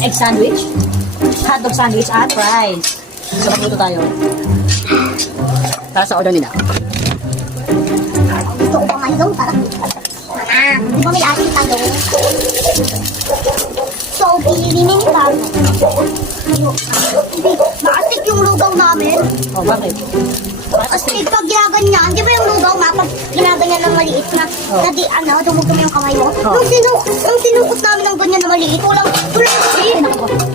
egg sandwich, hotdog sandwich at fries. So, magluto tayo. Para sa order nila. Gusto ko pa malong para. Di ba may ating talong? So, pilinin ka. Hindi, maastik yung lugaw namin. Oh, bakit? Astig pag ginaganyan, di ba yung lugaw nga, pag ginaganyan ng maliit na, na di, dumugtong yung kamay mo. Oh. Nung sinukot namin ng ganyan na maliit, walang dumi.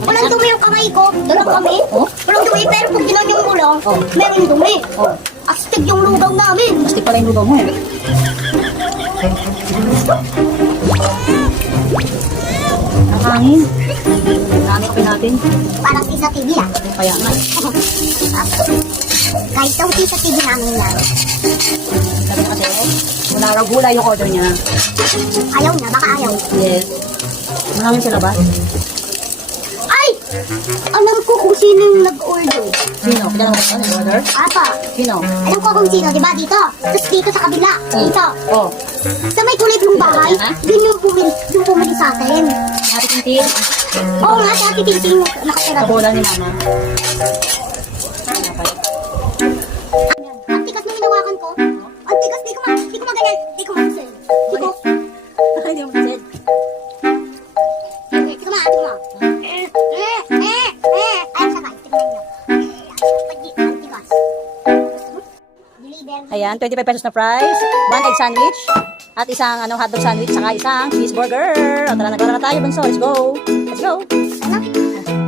Walang dumi yung kamay ko. Walang kami. Oh. Walang dumi, pero pag ginanyan mo lang, Oh. meron dumi. Oh, Astig yung lugaw namin. astig pala yung lugaw mo eh. Ang hangin. Dami kape natin. Parang isa TV ah. Kaya nga. Kahit daw sa TV namin yan. Sabi na kasi, wala raw gulay yung order niya. Ayaw na, baka ayaw. Yes. Mahangin sa labas. Ay! Alam ko kung sino yung nag-order. Sino? Kailan mo ba nag-order? Apa, Sino? alam ko kung sino, di ba? Dito. Tapos dito sa kabila. Dito. Oh, Sa may kulay blue bahay, Ha? yun yung pumili sa atin. Ate Tintin. Oo nga, si Ate Tintin yung nakatira. Sa bola ni Mama. Ang tigas na hinawakan ko. Ang tigas, di ko maganyan. Di ko maganyan. Di ko. Hindi mo kasi. Di ko ma. Ayun siya guys, tignan nyo. Ang tigas. Deliver. Ayan, 25 pesos na price. 1 egg sandwich. At isang hotdog sandwich. Saka isang cheeseburger. O tara, nagkaroon na tayo, Bunso. Let's go. Let's go. Ano?